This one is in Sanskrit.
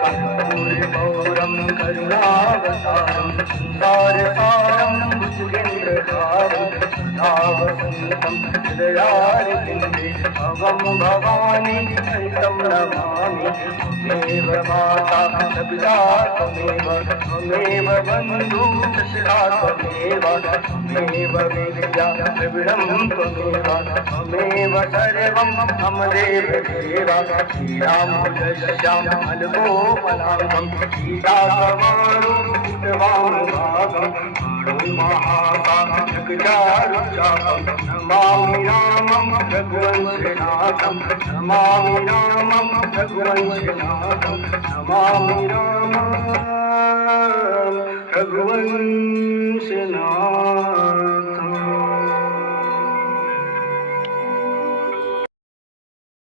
कर्पूरगौरं करुणावतारं संसारसारं भुजगेन्द्रहारं सदा वसन्तं हृदयारविन्दे भवं भवानी सहितं नमामि। त्वमेव माता सविता त्वमेव त्वमेव बन्धुः सखा त्वमेव त्वमेव विद्या द्रविणं त्वमेव त्वमेव सर्वं मम देवदेव। श्रीरामजयश्यामलगोपलाङ्गं सीतासमारूढवामभागं महाकालजगजारुचापं नमामि रामं रघुवंशनाथं नमामि रामं रघुवंशनाथं नमामि रामं रघुवंशनाथम्।